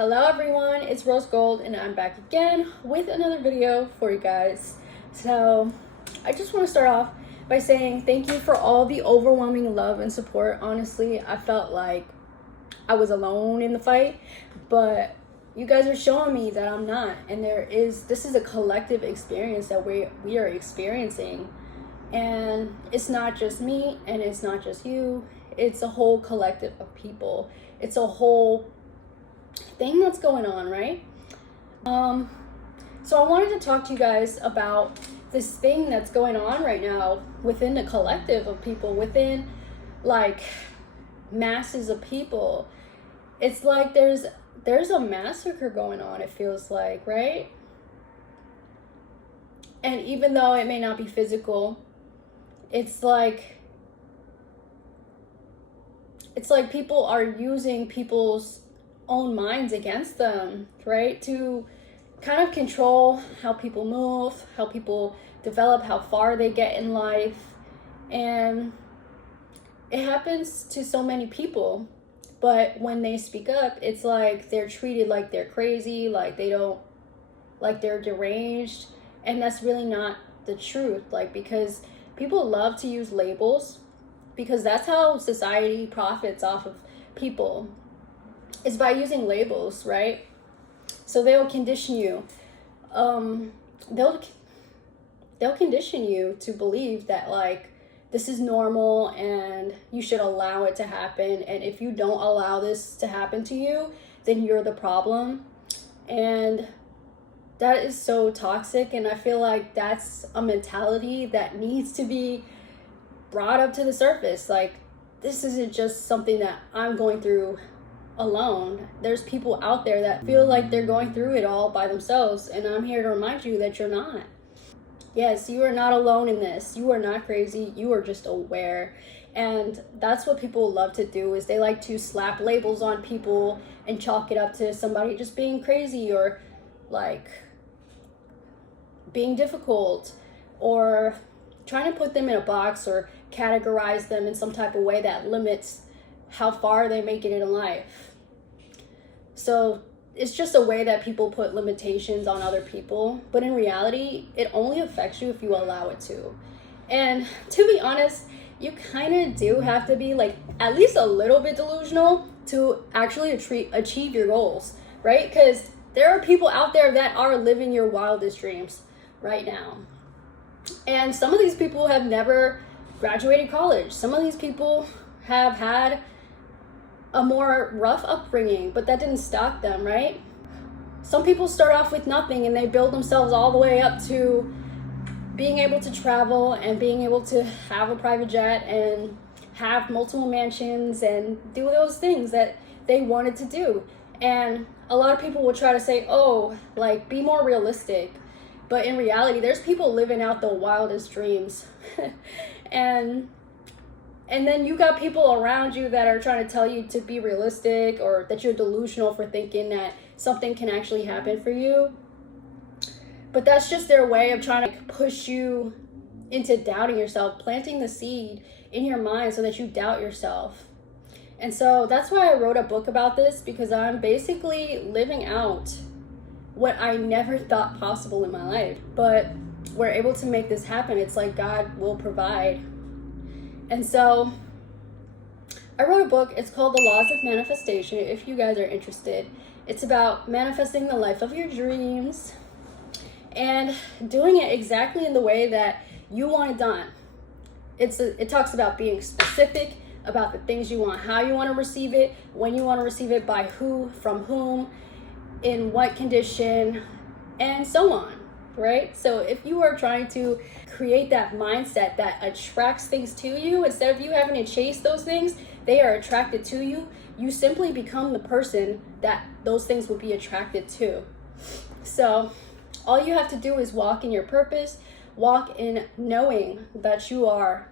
Hello everyone, it's Rose Gold and I'm back again with another video for you guys. So I just want to start off by saying thank you for all the overwhelming love and support. Honestly, I felt like I was alone in the fight, but you guys are showing me that I'm not, and this is a collective experience that we are experiencing, and it's not just me and it's not just you, it's a whole collective of people. It's a whole thing that's going on, right? So I wanted to talk to you guys about this thing that's going on right now within the collective of people, within like masses of people. It's like there's a massacre going on, it feels like, right? And even though it may not be physical, it's like people are using people's own minds against them, right? To kind of control how people move, how people develop, how far they get in life. And it happens to so many people, but when they speak up, it's like they're treated like they're crazy, like they're deranged. And that's really not the truth, because people love to use labels, because that's how society profits off of people, is by using labels, right? So they'll condition you. They'll condition you to believe that this is normal and you should allow it to happen. And if you don't allow this to happen to you, then you're the problem. And that is so toxic. And I feel like that's a mentality that needs to be brought up to the surface. This isn't just something that I'm going through alone. There's people out there that feel like they're going through it all by themselves, and I'm here to remind you that you're not. Yes, you are not alone in this. You are not crazy. You are just aware. And that's what people love to do, is they like to slap labels on people and chalk it up to somebody just being crazy, or being difficult, or trying to put them in a box or categorize them in some type of way that limits how far they make it in life. So it's just a way that people put limitations on other people, but in reality, it only affects you if you allow it to. And to be honest, you kind of do have to be at least a little bit delusional to actually achieve your goals, right? Because there are people out there that are living your wildest dreams right now. And some of these people have never graduated college. Some of these people have had a more rough upbringing, but that didn't stop them, right? Some people start off with nothing and they build themselves all the way up to being able to travel and being able to have a private jet and have multiple mansions and do those things that they wanted to do. And a lot of people will try to say, oh, be more realistic. But in reality, there's people living out the wildest dreams. And then you got people around you that are trying to tell you to be realistic, or that you're delusional for thinking that something can actually happen for you. But that's just their way of trying to push you into doubting yourself, planting the seed in your mind so that you doubt yourself. And so that's why I wrote a book about this, because I'm basically living out what I never thought possible in my life. But we're able to make this happen. It's like God will provide. And so I wrote a book. It's called The Laws of Manifestation, if you guys are interested. It's about manifesting the life of your dreams and doing it exactly in the way that you want it done. It talks about being specific about the things you want, how you want to receive it, when you want to receive it, by who, from whom, in what condition, and so on, right? So if you are trying to create that mindset that attracts things to you, instead of you having to chase those things, they are attracted to you. You simply become the person that those things will be attracted to. So all you have to do is walk in your purpose, walk in knowing that you are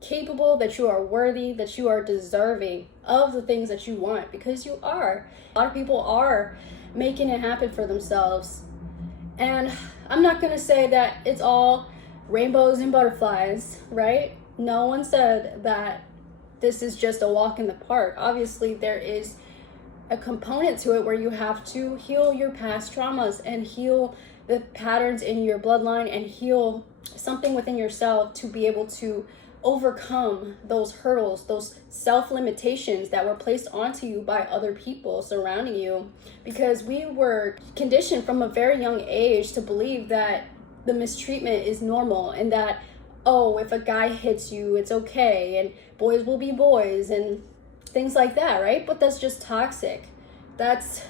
capable, that you are worthy, that you are deserving of the things that you want, because you are. A lot of people are making it happen for themselves. And I'm not going to say that it's all rainbows and butterflies, right? No one said that this is just a walk in the park. Obviously, there is a component to it where you have to heal your past traumas and heal the patterns in your bloodline and heal something within yourself to be able to overcome those hurdles, those self-limitations that were placed onto you by other people surrounding you. Because we were conditioned from a very young age to believe that the mistreatment is normal and that, oh, if a guy hits you, it's okay, and boys will be boys and things like that, right? But that's just toxic. That's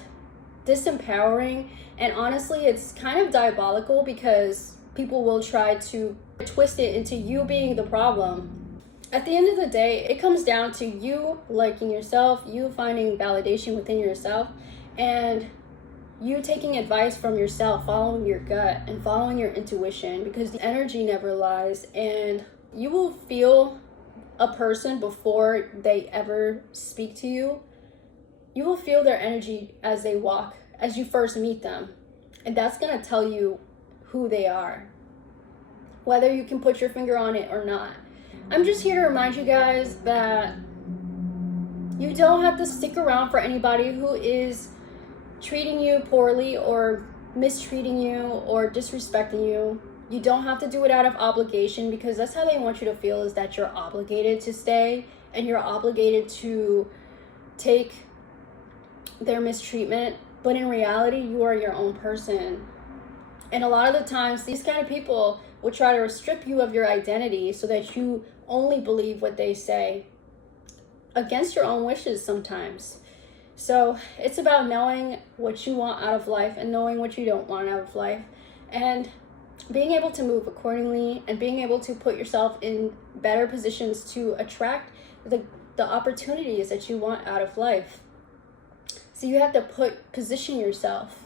disempowering, and honestly, it's kind of diabolical because people will try to twist it into you being the problem. At the end of the day, it comes down to you liking yourself, you finding validation within yourself, and you taking advice from yourself, following your gut and following your intuition, because the energy never lies, and you will feel a person before they ever speak to you. You will feel their energy as they walk, as you first meet them, and that's going to tell you who they are, whether you can put your finger on it or not. I'm just here to remind you guys that you don't have to stick around for anybody who is treating you poorly or mistreating you or disrespecting you. You don't have to do it out of obligation, because that's how they want you to feel, is that you're obligated to stay and you're obligated to take their mistreatment. But in reality, you are your own person. And a lot of the times, these kind of people will try to strip you of your identity so that you only believe what they say, against your own wishes sometimes. So it's about knowing what you want out of life and knowing what you don't want out of life, and being able to move accordingly and being able to put yourself in better positions to attract the opportunities that you want out of life. So you have to position yourself.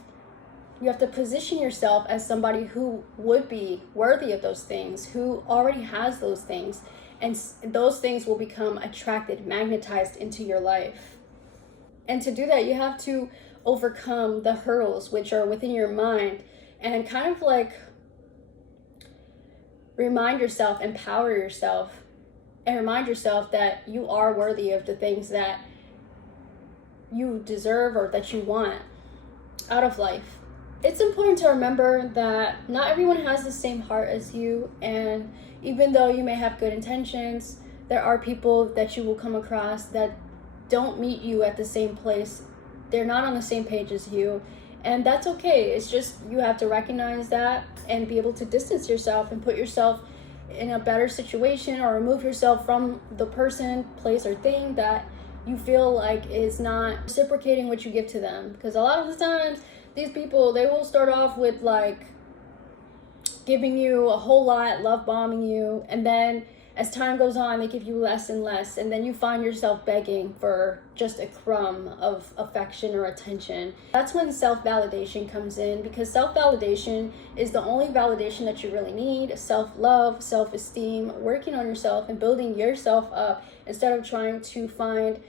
You have to position yourself as somebody who would be worthy of those things, who already has those things, and those things will become attracted, magnetized into your life. And to do that, you have to overcome the hurdles which are within your mind, and kind of like remind yourself, empower yourself, and remind yourself that you are worthy of the things that you deserve or that you want out of life. It's important to remember that not everyone has the same heart as you, and even though you may have good intentions, there are people that you will come across that don't meet you at the same place. They're not on the same page as you, and that's okay. It's just you have to recognize that and be able to distance yourself and put yourself in a better situation, or remove yourself from the person, place, or thing that you feel like is not reciprocating what you give to them. Because a lot of the times, these people, they will start off with like giving you a whole lot, love bombing you, and then as time goes on, they give you less and less, and then you find yourself begging for just a crumb of affection or attention. That's when self-validation comes in, because self-validation is the only validation that you really need. Self-love, self-esteem, working on yourself and building yourself up instead of trying to find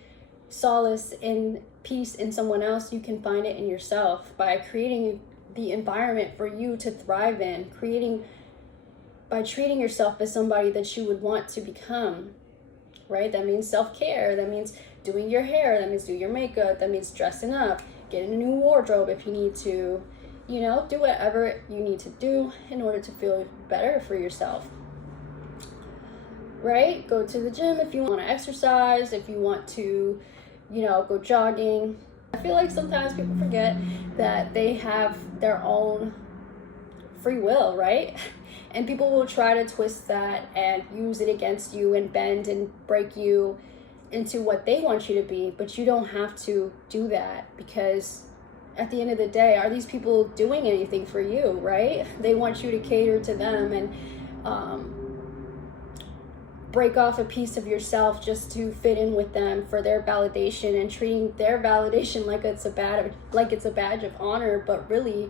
solace in peace in someone else. You can find it in yourself by creating the environment for you to thrive in, by treating yourself as somebody that you would want to become, right? That means self-care, that means doing your hair, that means do your makeup, that means dressing up, getting a new wardrobe if you need to, do whatever you need to do in order to feel better for yourself, right? Go to the gym if you want to exercise, if you want to, go jogging. I feel like sometimes people forget that they have their own free will, right? And people will try to twist that and use it against you and bend and break you into what they want you to be. But you don't have to do that, because at the end of the day, are these people doing anything for you, right? They want you to cater to them and break off a piece of yourself just to fit in with them for their validation, and treating their validation like it's a badge of honor. But really,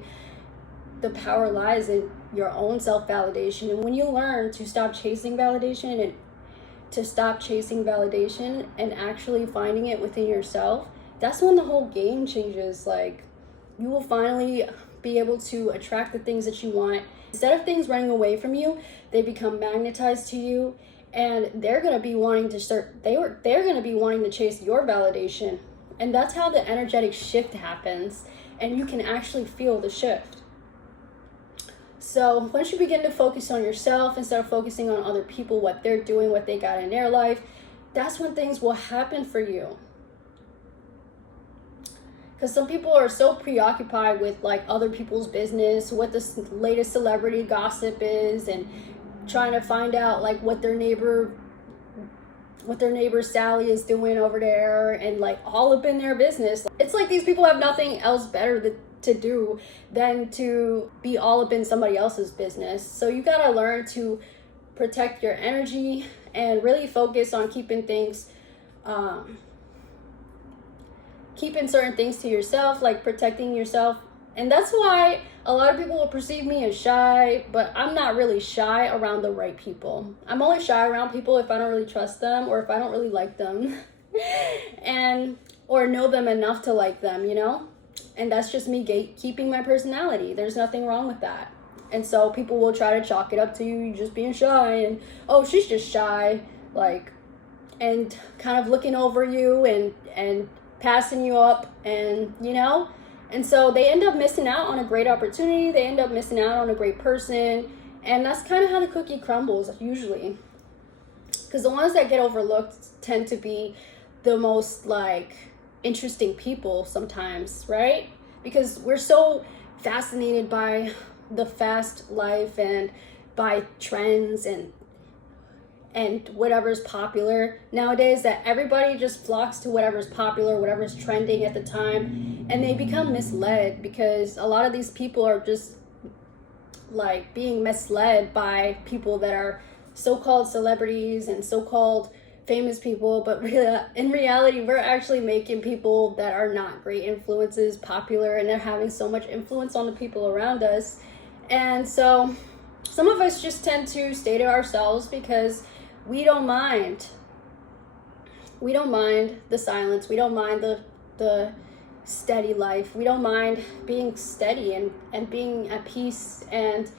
the power lies in your own self-validation. And when you learn to stop chasing validation and actually finding it within yourself, that's when the whole game changes. Like, you will finally be able to attract the things that you want. Instead of things running away from you, they become magnetized to you, and they're going to be wanting to chase your validation. And that's how the energetic shift happens, and you can actually feel the shift. So once you begin to focus on yourself instead of focusing on other people, what they're doing, what they got in their life, that's when things will happen for you. Because some people are so preoccupied with like other people's business, what the latest celebrity gossip is, and trying to find out like what their neighbor Sally is doing over there, and like all up in their business. It's like these people have nothing else better to do than to be all up in somebody else's business. So you gotta learn to protect your energy and really focus on keeping certain things to yourself, like protecting yourself. And that's why a lot of people will perceive me as shy, but I'm not really shy around the right people. I'm only shy around people if I don't really trust them, or if I don't really like them or know them enough to like them, you know? And that's just me gatekeeping my personality. There's nothing wrong with that. And so people will try to chalk it up to you just being shy, and oh, she's just shy, like, and kind of looking over you and passing you up, and you know. And so they end up missing out on a great opportunity. They end up missing out on a great person. And that's kind of how the cookie crumbles usually. Because the ones that get overlooked tend to be the most like interesting people sometimes, right? Because we're so fascinated by the fast life and by trends and whatever's popular nowadays, that everybody just flocks to whatever's popular, whatever's trending at the time, and they become misled, because a lot of these people are just like being misled by people that are so-called celebrities and so-called famous people, but really, in reality, we're actually making people that are not great influences popular, and they're having so much influence on the people around us. And so some of us just tend to stay to ourselves because we don't mind the silence. We don't mind the steady life. We don't mind being steady and being at peace, and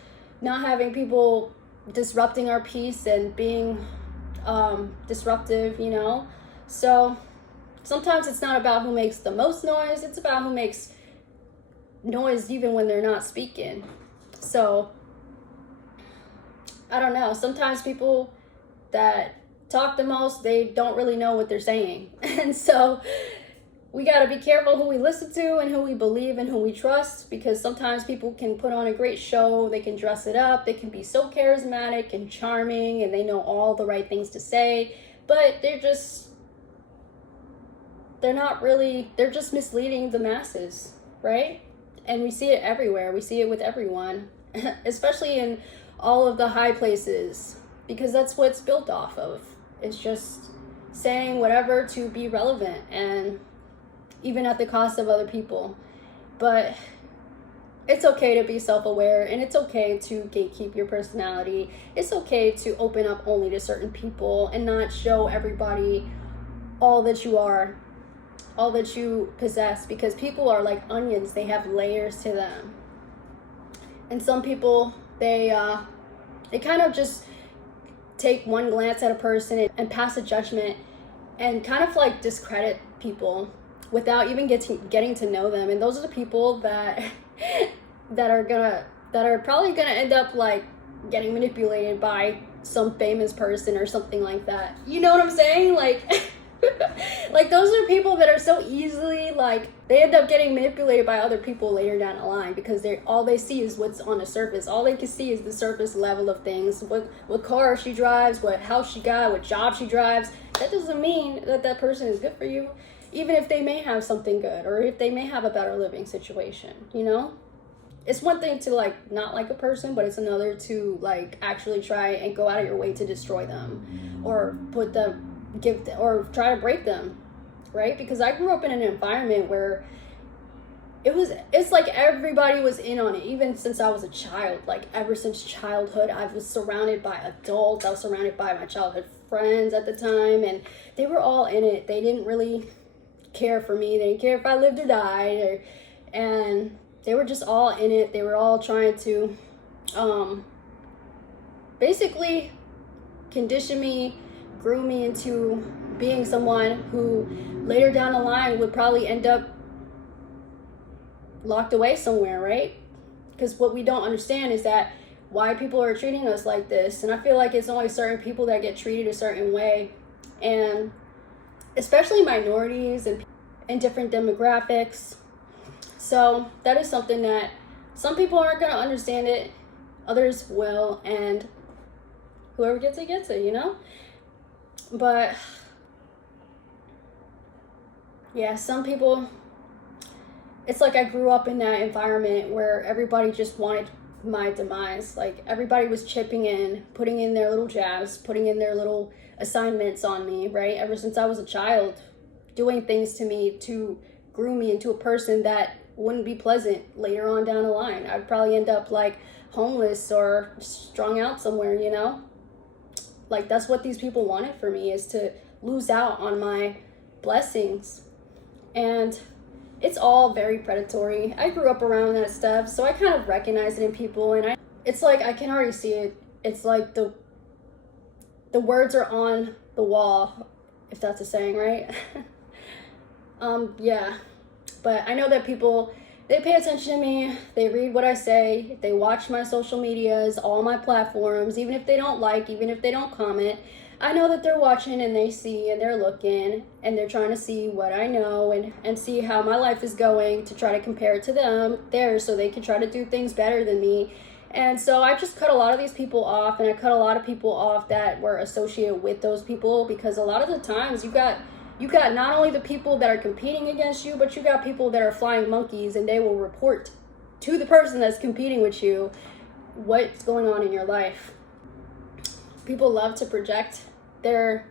not having people disrupting our peace and being disruptive, you know. So sometimes it's not about who makes the most noise, it's about who makes noise even when they're not speaking. So I don't know, sometimes people that talk the most, they don't really know what they're saying. And so we got to be careful who we listen to and who we believe and who we trust, because sometimes people can put on a great show, they can dress it up, they can be so charismatic and charming, and they know all the right things to say, but they're just misleading the masses, right? And we see it everywhere. We see it with everyone, especially in all of the high places, because that's what it's built off of. It's just saying whatever to be relevant, and even at the cost of other people. But it's okay to be self-aware, and it's okay to gatekeep your personality. It's okay to open up only to certain people and not show everybody all that you are, all that you possess, because people are like onions. They have layers to them. And some people, they kind of just take one glance at a person and pass a judgment and kind of like discredit people without even getting to know them. And those are the people that are probably gonna end up like getting manipulated by some famous person or something like that. You know what I'm saying? Like like those are people that are so easily, like, they end up getting manipulated by other people later down the line, because all they see is what's on the surface. All they can see is the surface level of things. What car she drives, what house she got, what job she drives. That doesn't mean that person is good for you, even if they may have something good, or if they may have a better living situation, you know? It's one thing to like not like a person, but it's another to like actually try and go out of your way to destroy them, or or try to break them, right? Because I grew up in an environment where it's like everybody was in on it, even since I was a child. Like ever since childhood, I was surrounded by adults. I was surrounded by my childhood friends at the time, and they were all in it. They didn't really care for me. They didn't care if I lived or died, and they were just all in it. They were all trying to basically condition me, grew me into being someone who later down the line would probably end up locked away somewhere, right? Because what we don't understand is that why people are treating us like this. And I feel like it's only certain people that get treated a certain way, and especially minorities and different demographics. So that is something that some people aren't going to understand it, others will, and whoever gets it, you know? But yeah, some people, it's like I grew up in that environment where everybody just wanted my demise. Like everybody was chipping in, putting in their little jabs, putting in their little assignments on me, right? Ever since I was a child, doing things to me to groom me into a person that wouldn't be pleasant later on down the line. I'd probably end up like homeless or strung out somewhere, you know? Like that's what these people wanted for me, is to lose out on my blessings. And it's all very predatory. I grew up around that stuff, so I kind of recognize it in people, and it's like I can already see it. It's like the words are on the wall, if that's a saying, right? Yeah. But I know that people, they pay attention to me, they read what I say, they watch my social medias, all my platforms, even if they don't like, even if they don't comment. I know that they're watching and they see and they're looking and they're trying to see what I know and see how my life is going, to try to compare it to theirs, so they can try to do things better than me. And so I just cut a lot of these people off, and I cut a lot of people off that were associated with those people, because a lot of the times you got not only the people that are competing against you, but you got people that are flying monkeys, and they will report to the person that's competing with you what's going on in your life. People love to project their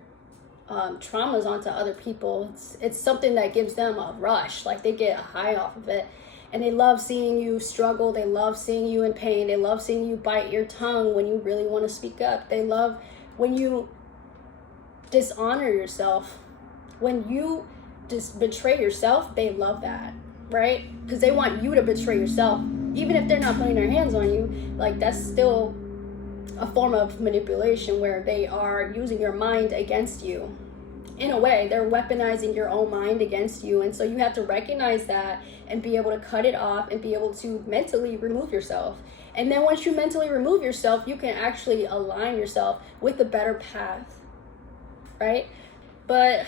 traumas onto other people. It's something that gives them a rush, like they get a high off of it, and they love seeing you struggle. They love seeing you in pain. They love seeing you bite your tongue when you really want to speak up. They love when you dishonor yourself, when you just betray yourself. They love that, right? Because they want you to betray yourself, even if they're not putting their hands on you. Like that's still a form of manipulation, where they are using your mind against you. In a way, they're weaponizing your own mind against you. And so you have to recognize that and be able to cut it off and be able to mentally remove yourself. And then once you mentally remove yourself, you can actually align yourself with a better path, right? But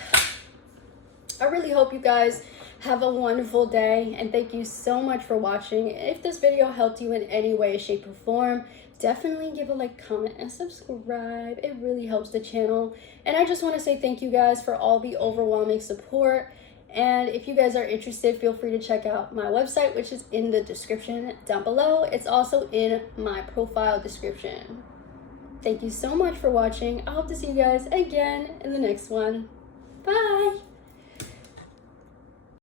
I really hope you guys have a wonderful day, and thank you so much for watching. If this video helped you in any way, shape, or form, definitely give a like, comment, and subscribe. It really helps the channel. And I just want to say thank you guys for all the overwhelming support. And if you guys are interested, feel free to check out my website, which is in the description down below. It's also in my profile description. Thank you so much for watching. I hope to see you guys again in the next one. Bye!